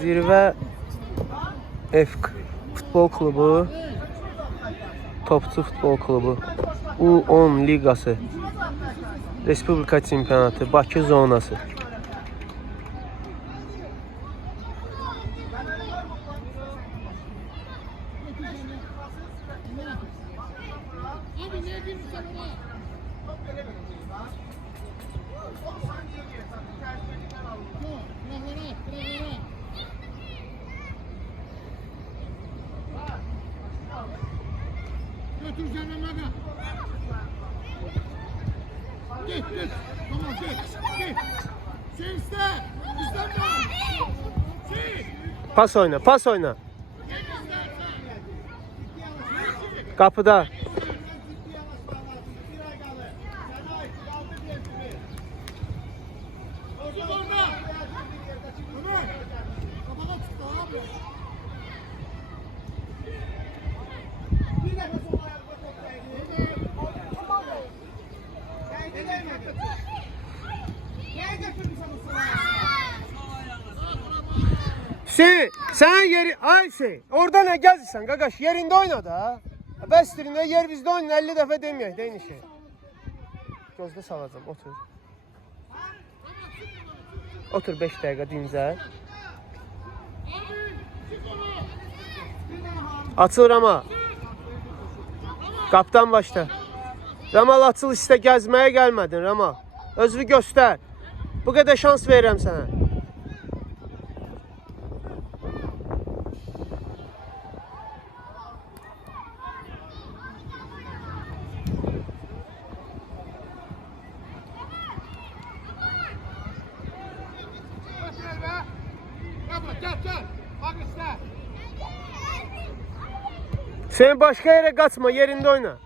Zirvə F futbol klubu, Topçu futbol klubu, U10 liqası, Respublika çempionatı, Bakı zonası. Götür canım aga. Git. Tamam git. Şey iste. İstemiyorum. Şey. Pas oyna. Kapıda. Sen yeri orada ne gezirsən qaqaş, yerində oyna da. Bəstirində yer bizdə oyna, 50 dəfə deməyək də eyni şey. Gözdə salacağım, otur. Otur 5 dəqiqə dincəl. Açıl Rama. Qapdan başla. Ramal açıl istə, gəzməyə gəlmədin Ramal. Özünü göstər. Bu qədər şans verirəm sənə. Sen başka yere kaçma, yerinde oyna.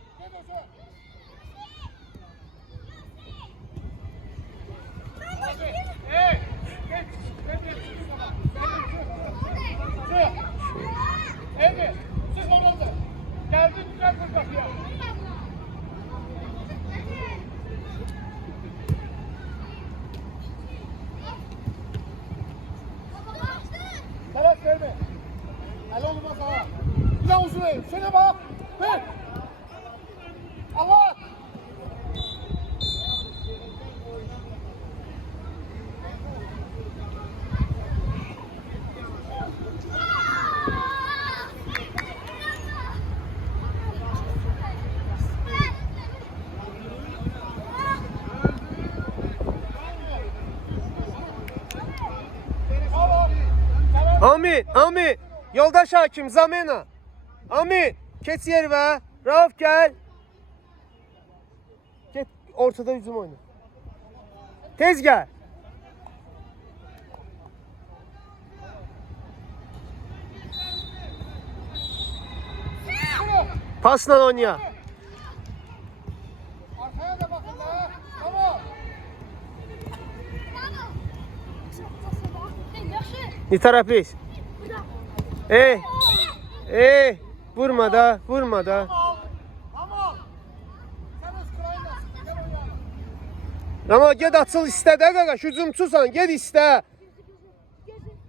Savaş verme. El olmaz ha. Bir daha uzun eğil. Şuna bak. Ver. Allah. Amin. Yoldaş hakim Zamena. Amin. Keç yer ve Rauf gel. Get ortada hücum oyna. Tez gel. Pasla oyna. Arkaya da bakın da. Tamam. Ne tarafiz? Vurma da. Tamam. Sen öz kırayındasın. Gel oynayalım. Rama get açıl istə də qaqaş, hücumçusan, get istə.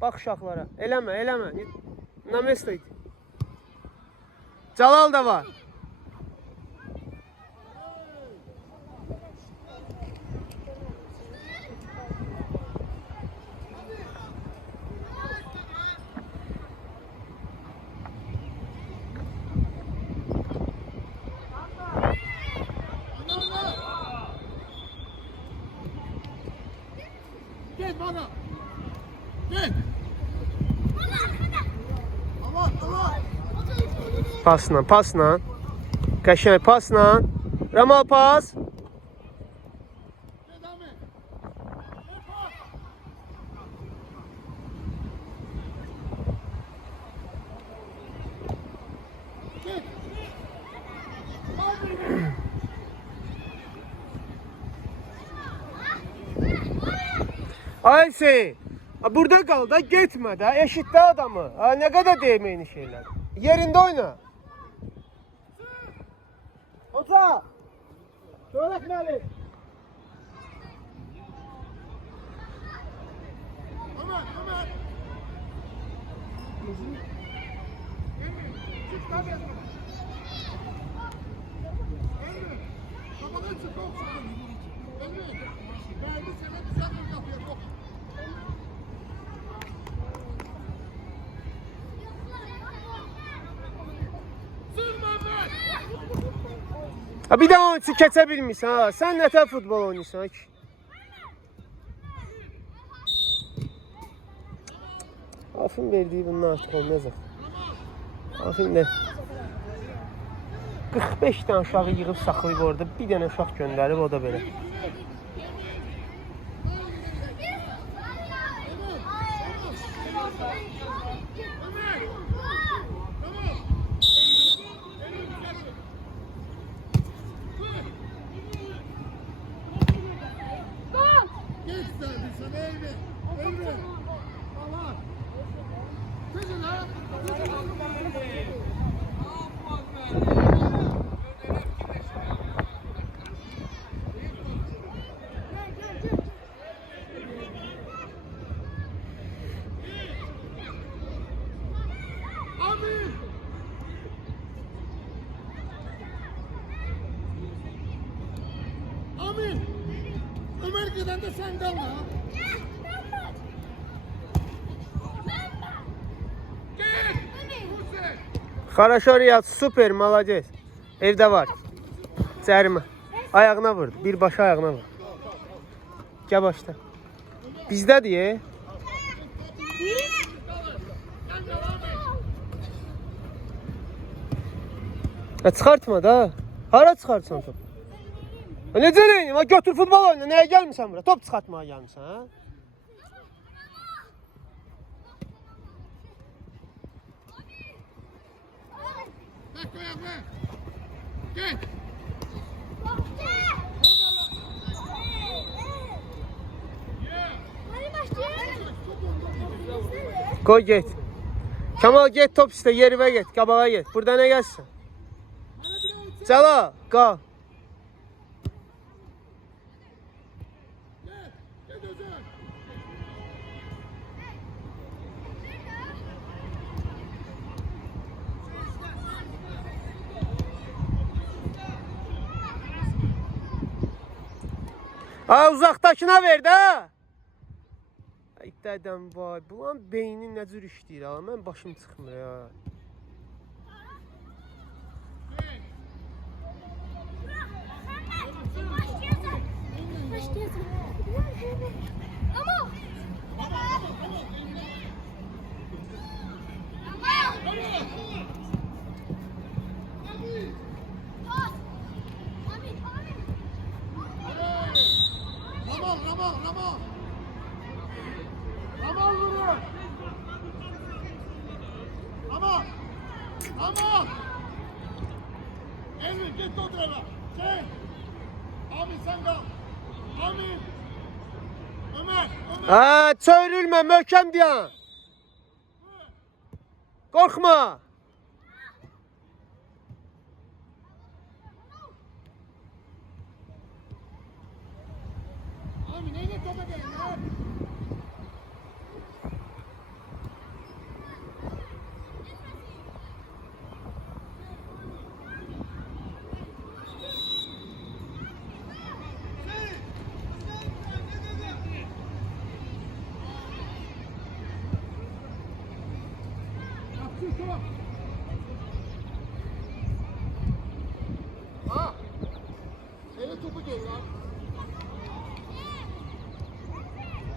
Bax uşaqlara, eləmə. Na mesto idi. Calal da var. Gel bana. Gel. Allah. Pasla. Qəşəng pasla. Ramal pas. Devam et. Gel. Ayşe, burada kal da gitme de, eşitle adamı. Ha, ne kadar değmeyin şeyler. Yerinde oyna. Hoca! Öğretmenim. Ömer. Çık lan yazma. Emre. Kafadan çık oğlum. Emre. Verdi sana güzel bir yapıyor. Yok. Ha bir de onun için keçə bilmirsən ha. Sən nətər futbol oynayırsan ki? Afin verdiyi bundan artıq olmayacaq. Afin də 45 dənə uşağı yığıb saxlayıb orada, bir dənə uşaq göndərib, o da belə. Amin. Ömer giden de sen kalma. Хорошо, Riyad, super, malades. Evdə var. Cərimə. Ayağına vurdu, birbaşa ayağına vurdu. Gəl başla. Bizdədir. Çıxartma da. Hara çıxartsan top? Necə neyim? Götür futbol oyna. Nəyə gəlmirsən bura? Top çıxartmağa gəlmirsən, ha? Bak ayakla. Gel. Koy get. Kemal get, top istə, yerivə get, qabağa get. Burada nə gəlsin? Cəla, qal. Ha, uzaqdakına ver də. Ay dədəm vay, bulan beynin nə cür işləyir ha, mən başım çıxmır ya. Ramal. Ramal vurur. Ramal. Emre git o tarafa. Çek. Amin sen kal. Amin. Ömer. Ha, çöyrülmə, möhkəm dayan. Qorxma. Amin neyle topa gel ya? Ha? Ele topu gel ya.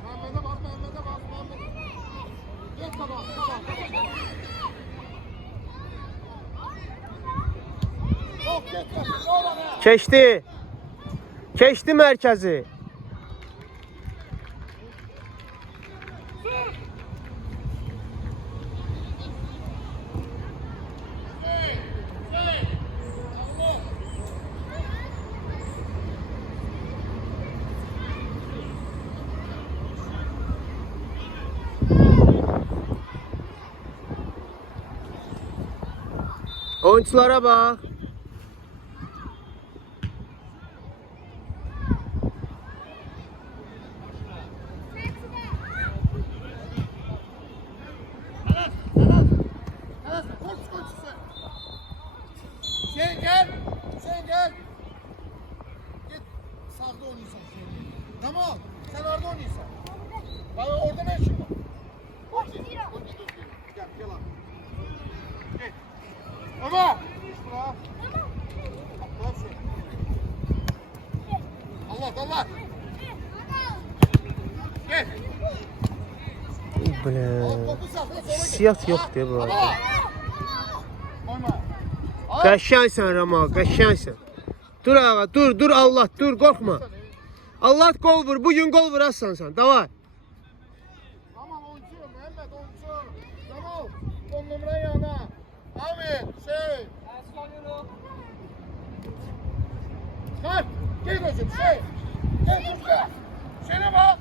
Mehmet'e bas. Mehmet. Geç baba. Çok geç. Keçdi. Keçdi mərkəzi. Oyunculara bax. Helal. Ulan. Topu sakla sola git. Hissiyat yoxdur bu arada. Oyma. Qəşəngsən Rama, qəşəngsən. Dur ağa, dur Allah, dur qorxma. Allah gol vur, bugün gol vurarsan sen. Davay. Tamam oyuncu, Mehmet oyuncu. Tamam. 10 numara yana. Amin. Çıkar. Gel gözüm Gel kızla. Şöyle bak.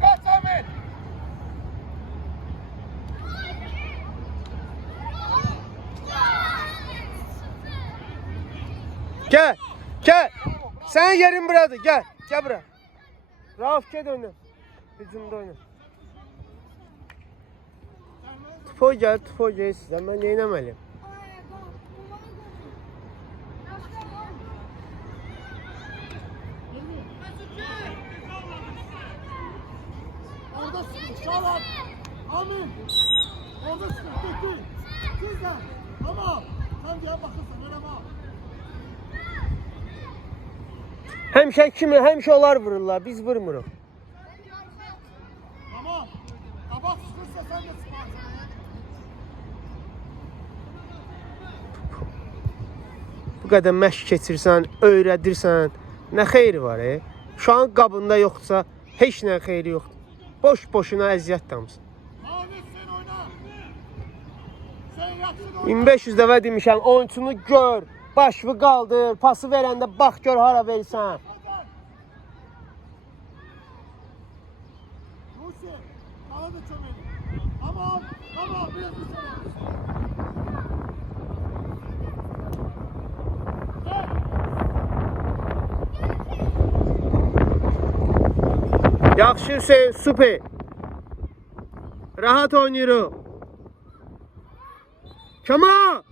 Kaç Amin. Gel. Sen yerin buradır, gel. Gel bura. Rauf gel oyna. Hücumda oyna. Tupo gel sizden. Ben neyinəməliyim? Orada sıkı. Şalat. Amin. Orada sıkı. Kızla. Tamam. Sen diye bakırsın. Öyle bak. Həmişə onlar vururlar, biz vurmuruq. Tamam. Kabak sıkırsa sen de sıkarsın. Bu qədər məşq keçirsən, öyrədirsən, nə xeyri var? Uşağın qabında yoxdursa, heç nə xeyri yoxdur. Boş-boşuna əziyyət damsın. Ahmet sen oyna. Sen yaxşı oyna. 1500 dəfə demişəm, oyuncunu gör, başını qaldır, pası verəndə bax gör hara verirsən. Rusi. Bana da çömelim. Tamam. Biraz üstüne. Yaxşı Hüseyin, super. Rahat oynayırıq. Kemal!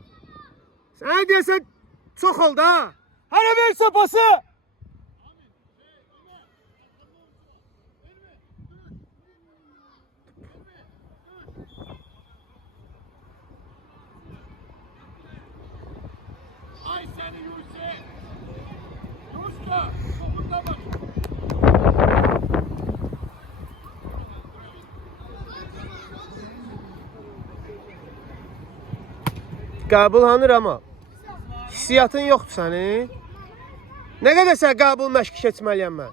Sənə deyəsən, çox oldu ha. Hara versə pası? Ay seni Yusuf. Yusuf. Topunda bak. Qəbullanır amma. Hissiyatın yoxdur sənin. Nə qədər sən qəbul məşqi keçməliyəm mən?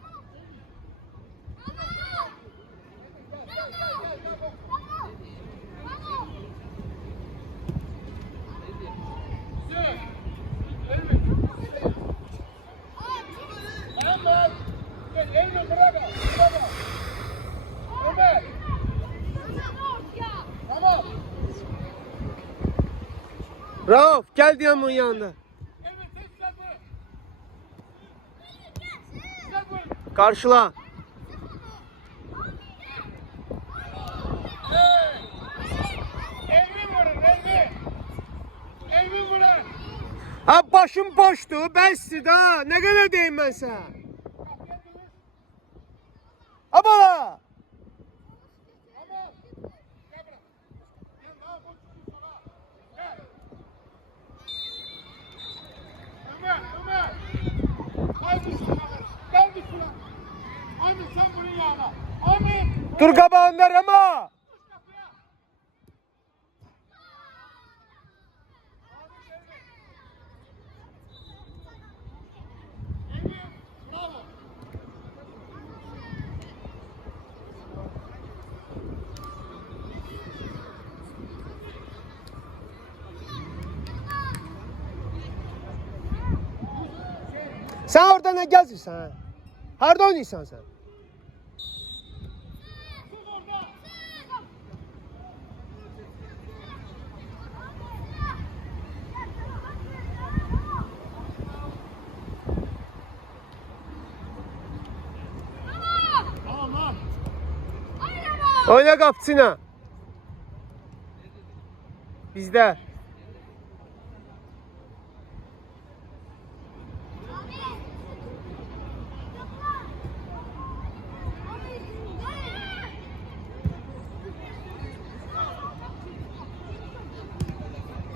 Rauf, gel diyorum onun yanında. Karşıla. Ha başım boştu, bəsdir da. Ne kadar deyim ben sana? Ha bala. Dur kabağında Rama. Sen orada ne gezirsən? Harda oynayırsan sen? Oyna qapçına. Bizdə.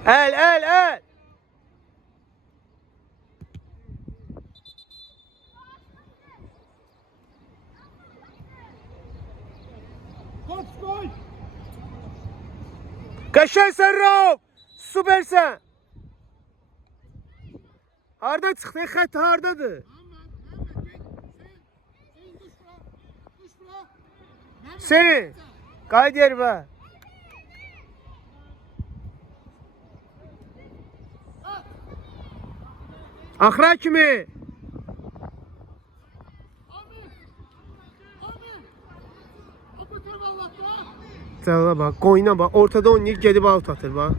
El. Koş koş. Qəşəngsən Rauf. Süpersən. Harda çıxdı? Xətt hardadır? Sen. Qayıt yerimə. Axıra kimi. Cələ bax, qoyuna bax. Ortada oynayır, gedib out atır bax.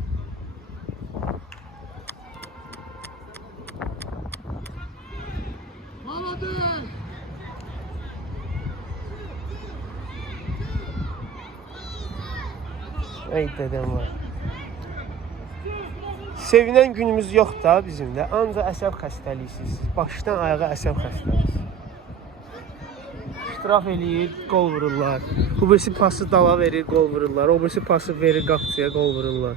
Ey dedem var. Sevinən günümüz yoxdur da bizim də. Ancaq əsəb xəstəliksiz. Başdan ayağa əsəb xəstəliyik. İştiraf eləyir, qol vururlar. Bu birisi pası dala verir, qol vururlar. O birisi pası verir qapçıya, qol vururlar.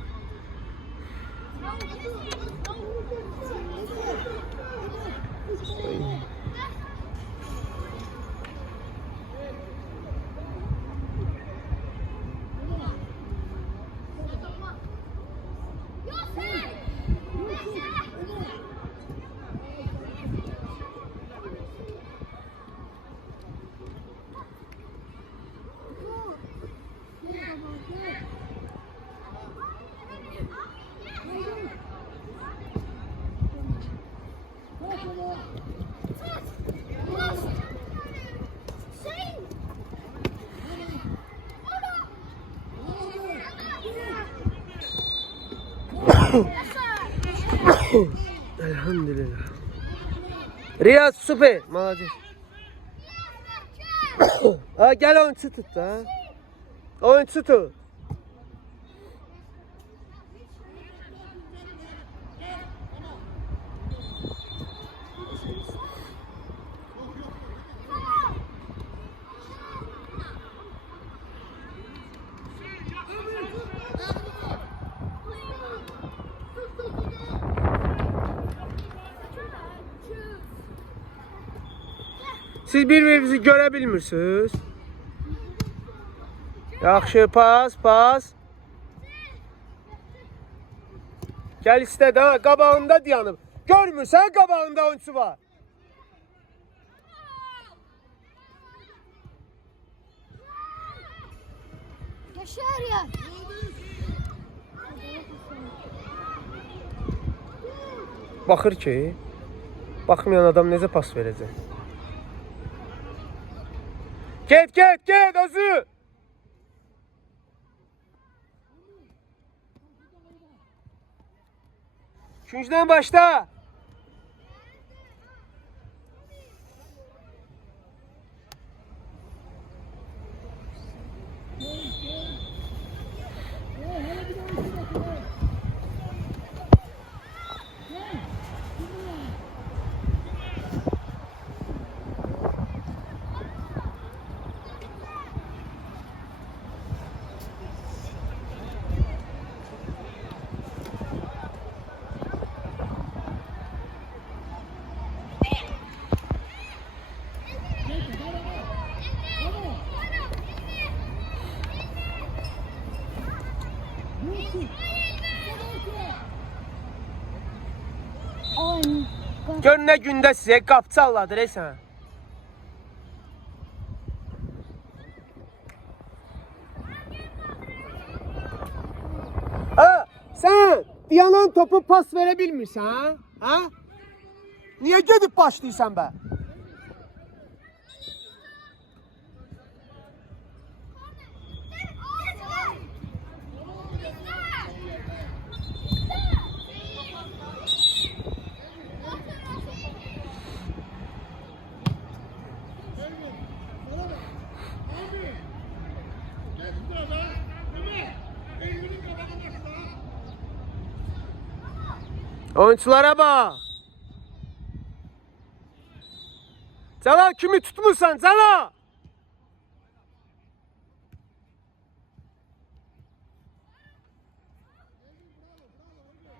Elhamdülillah. Riyaz süper. Malades. Ha, gel oyuncu tut da. Oyuncu tut. Siz bir-birinizi görə bilmirsiniz. Yaxşı, pas, pas. Gəl istədi ha, qabağında dayanıb. Görmürsən qabağında oyuncu var. Yaşar ya. Baxır ki, baxmayan adam necə pas verəcək? Get, get, get, özü! Üçüncüdən başla! Gör nə gündə sizə qapçı alladır sən. Ha, sən yanan topu pas verə bilmirsən, ha? Niyə gedib başlayırsan bə? Oyunculara bak. Cala kimi tutmuşsan Cala?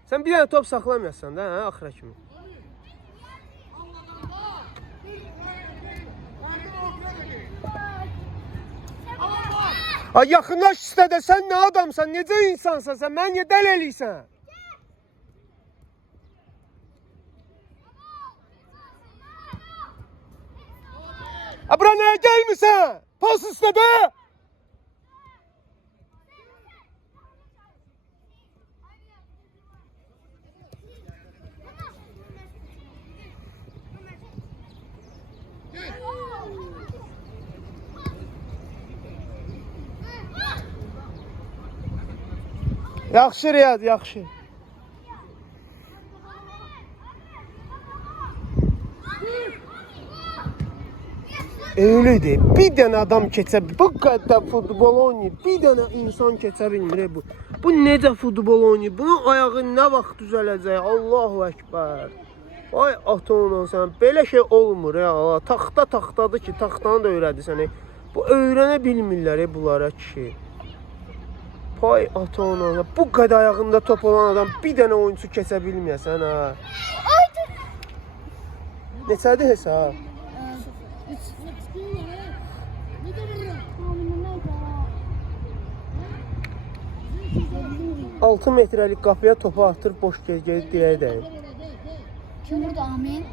Sen bir tane top saklamıyorsan da ha, axıra kimi. Ay yaxınlaş istədə, sən nə adamsan, necə insansan sən, mən niyə dəl eləyirsən? Bura nəyə gəlmirsən? Pas istədə! Yaxşı Riyad, yaxşı. Öylədir. Bir dənə adam keçə bilmir. Bu qədər futbol oynayır. Bir dənə insan keçə bilmir bu. Bu necə futbol oynayır? Bunun ayağı nə vaxt düzələcək? Allahu Əkbər. Ay ata ona sən. Belə şey olmur ya. Taxtadır ki, taxtanı da öyrədi sənə. Bu öyrənə bilmirlər bunlara kişi. Pay ata ona. Bu qədər ayağında top olan adam bir dənə oyunçu keçə bilməyəsən ha. Neçədir hesab? 6 metrəlik qapıya topu atır, boş gedib dirəyə dəyir. Kim burada Amin?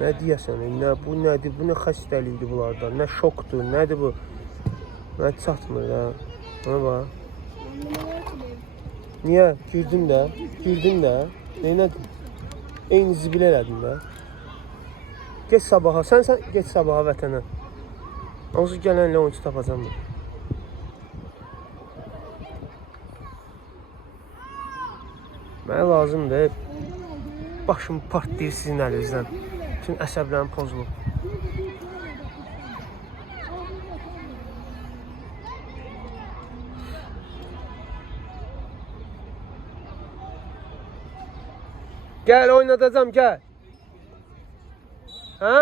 Nə deyəsən, bu nədir, bu nə xəstəlikdir bunlardan, nə şokdur, nədir bu? Nə çatmır ha, ona bax. Niyə? Girdin də, neynədin? Eyni zibil elədin də. Geç sabaha, sən geç sabaha vətənə. Onsuz gələnlə oyuncu tapacam ben. Mənə lazımdır, başım partlayır sizin əlinizdən. Bütün əsəblərim pozulub. Gəl, oynadacam, gəl. Hə?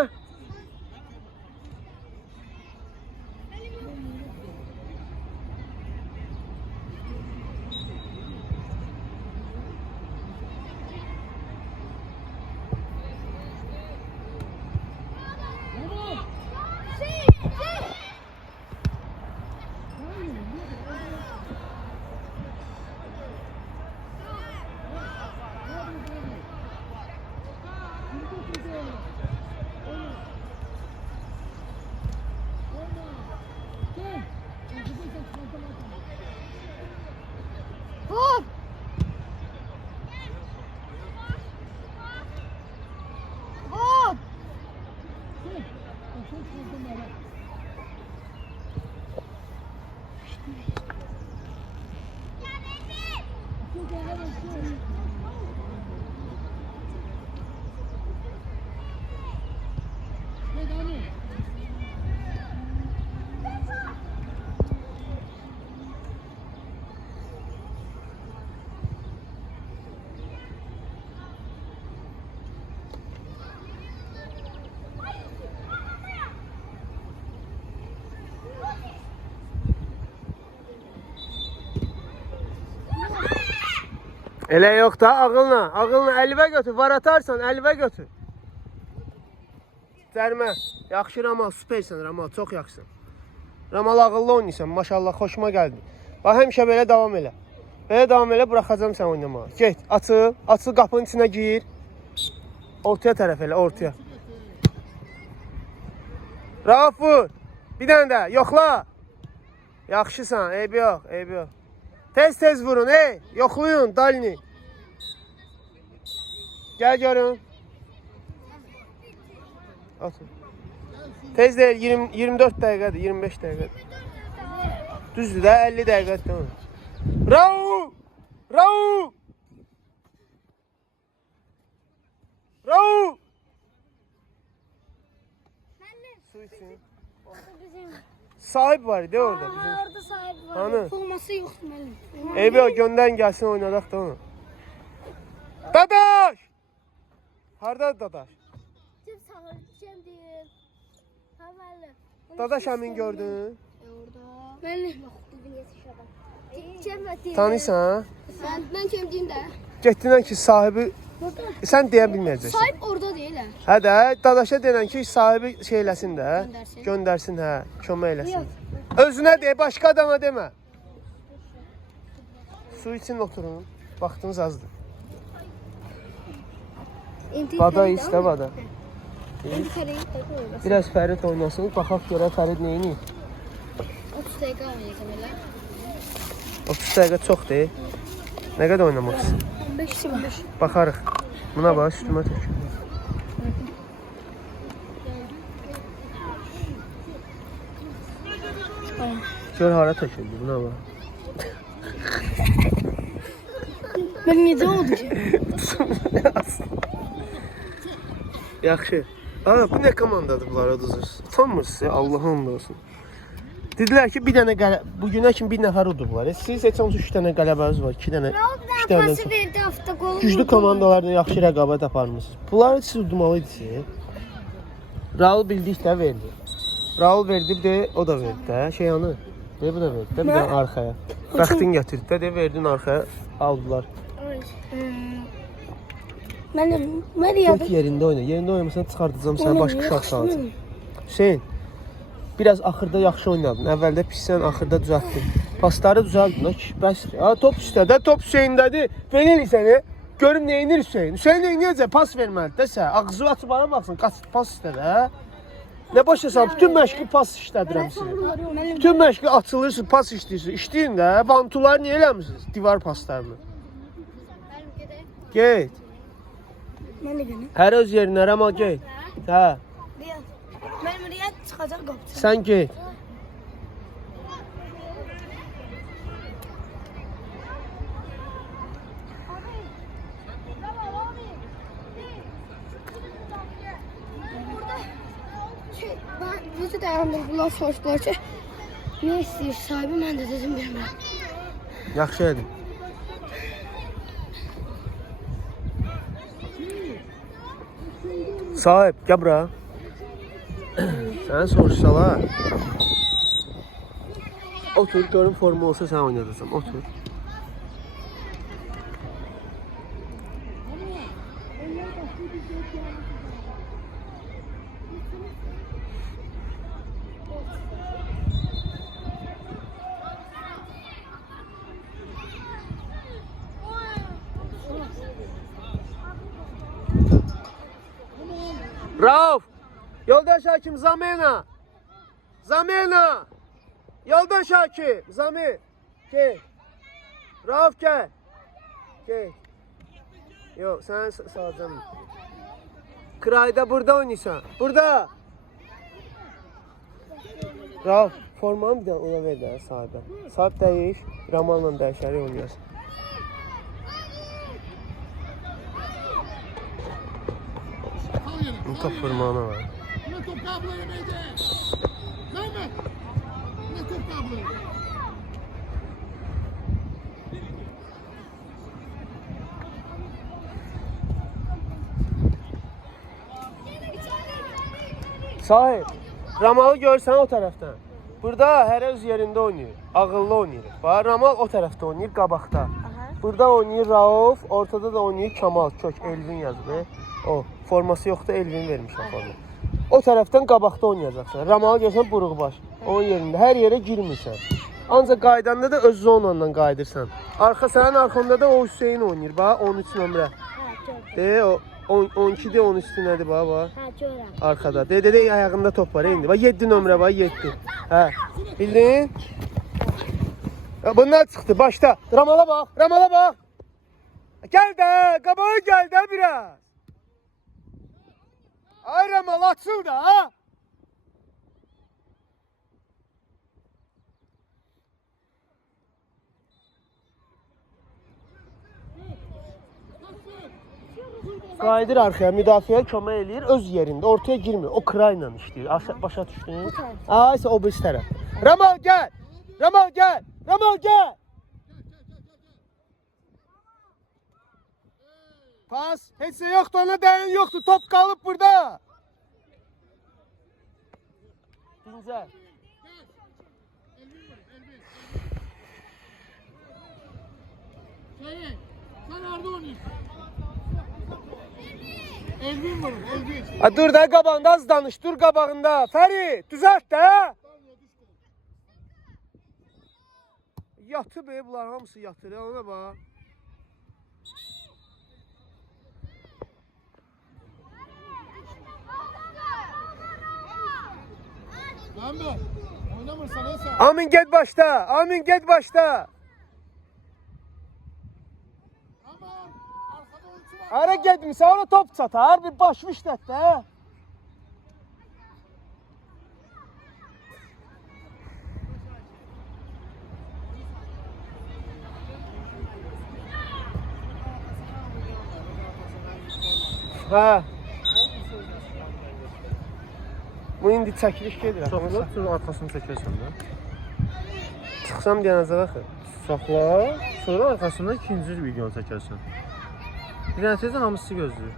Hop! Hop! Elə yox da, ağılına əlvə götür, var atarsan, əlvə götür. Cərmə, yaxşı Ramal, süpersən Ramal, çox yaxşısan. Ramal ağıllı oynayırsan, maşallah, xoşuma gəldi. Bax, həmişə belə davam elə. Belə davam elə, buraxacam sən oynamağa. Get, açıl, qapının içinə gir. Ortaya tərəf elə, ortaya. Rauf vur, bir dənə də, yoxla. Yaxşısan, eybi yox. Tez vurun, yoxlayın, dalini. Gəl görün. Atın. Tez deyil, 24 dəqiqədir, 25 dəqiqədir. Düzdür də, 50 dəqiqədir. Rauf! Su için. Sahip var idi orada. Orada sahip var. Hani? Forması yok benim. Eybi o, göndərin gəlsin, oynadaq da onu. Dadaş! Hardadır Dadaş? Kim sağır, kim değil. Haberli. Dadaş həmin gördün. Orada. Benim. Kim var? Tanıysan? Ben kim diyeyim de. Getdinən ki, sahibi sən deyə bilməyəcəksən. Sahip orada değil ha. Hə də, Dadaşa denən ki, sahibi şeyləsin də. Göndərsin. Göndərsin, hə, kömək eləsin. Yok. Özünə de, başqa adama demə. Su için oturun. Vaxtınız azdır. Bada istə bada. Biraz Fərid oynasın. Baxaq görə Fərid neyini? 30 dəqiqə oynayacağım elə. 30 dəqiqə çox deyil. Nə qədər oynamaq istəyir? 15-25. Baxarıq. Buna bax, üstümə tök. Gör hara töküldü, buna bax. Mən necə oldu ki? Yaxşı. Aa, bu nə komandadır bunlar uduzursunuz? Utanmırsınız ya, Allah'ın olsun. Dedilər ki, bir dənə bugünə kimi bir nəfər udublar. Siz heç olmasa 3 dənə qələbəniz var, 2 dənə. 3 dənə. Pası verdi hafta qolu. Güclü komandalarda yaxşı rəqabət aparmısınız. Bunları siz udmalıydınız. Raul bildik də verdi. Raul verdi bir de o da verdi də. Şeyanı. De bu da verdi də bir də arxaya. Bəxtin gətirdi də de verdin arxaya aldılar. Mən Top yerində oyna. Yerində oynamasan çıxardacağım səni başqa uşaq salacağım. Hüseyn, biraz axırda yaxşı oynadın. Əvvəldə pissən, axırda düzəltdin. Pasları düzəldin. Bəsdir. Ha, top üstədə, top Hüseyndədir. Belə eləsəni. Görüm nə edir Hüseyn. Hüseyn necə pas verməlidir sən. Ağzı açıb ara baxsın, pas istədə. Nə başlasan, bütün məşqi pas işlədirəm sizə. Bütün məşqi açılırsın, pas işləyirsin. İşləyin də, bantular niyə eləmişsiniz? Divar paslarını. Get. Hər öz yerinə, Rəmal get. Hə. Mənim Riyad çıxacaq qapıçı. Sən get. Bizi dayandırdılar, soruşdular ki, nə istəyir sahibi, mən də dedim bilmirəm. Yaxşı edin. Sahib, gəl bura. Səni soruşsalar. Otur, görün formu olsa sən oynadırsan. Otur. Rauf! Yoldaş hakim Zamena! Zamena! Yoldaş hakim Zami! Gel! Rauf gel! Gel! Yok sen sağlayacağım. Krayda burada oynaysan. Burada! Rauf formanı bir de ona ver de sahibə. Sahib dəyiş, Ramal'la dəyişəri oynayasın. Top formanı var. Ne top kablo yemeydi. Mehmet. Ne top kablo. Sahib, Ramal'ı görsən o tərəfdən. Burada hər öz yerində oynayır. Ağıllı oynayır. Bax, Ramal o tərəfdə oynayır, qabaqda. Burada oynayır Rauf, ortada da oynayır Kamal. Kök, Elvin yazdı. O, forması yoxdur, Elvin vermişəm forma. O tərəfdən qabaqda oynayacaqsan. Ramal'ı görsən buruq baş. Onun yerində, hər yerə girmirsən. Ancaq qaydanda da öz zonanla qayıdırsan. Arxa sənin arxanda da o Hüseyin oynayır. Bax, 13 nömrə. De, o 12-də 13 nədir bax, bax. Arkada. De, ayağında top var indi. Bax 7 nömrə bax, 7. Hə. Bildin? Bunlar çıxdı başda. Ramala bax, Ramala bax. Gəl də, qabağa gəl də biraz. Ay Ramal açıl da ha. Qayıdır arxaya, müdafiəyə kömək eləyir, öz yerində, ortaya girmir. O krayla işləyir. Başa düşdün? Aysə o birisi tərəf. Ramal gəl! Ramal gəl! Ramal gəl! Pas, heç nə yoxdur, ona dəyin yoxdur, top qalıb burada. Dincə. Sen orada oynuyorsun. Elvin var, Elvin. Dur da qabağında az danış, dur qabağında. Fərid, düzəlt də. yatıb bunlar hamısı yatır. Ona bax. Emre, oynamırsan ne sen? Amin get başda. Amin get başda. Aman, arkada oyuncu var. Hara getmirsən, ona top çatar. Bir başını işlət də. Hə. Bu indi çəkiliş gedir. Saxla, sonra arxasını çəkərsən də. Çıxsam deyənəcə baxır. Saxla, sonra arxasında ikinci videonu çəkərsən. Bir dənə tezdən hamısı gözləyir.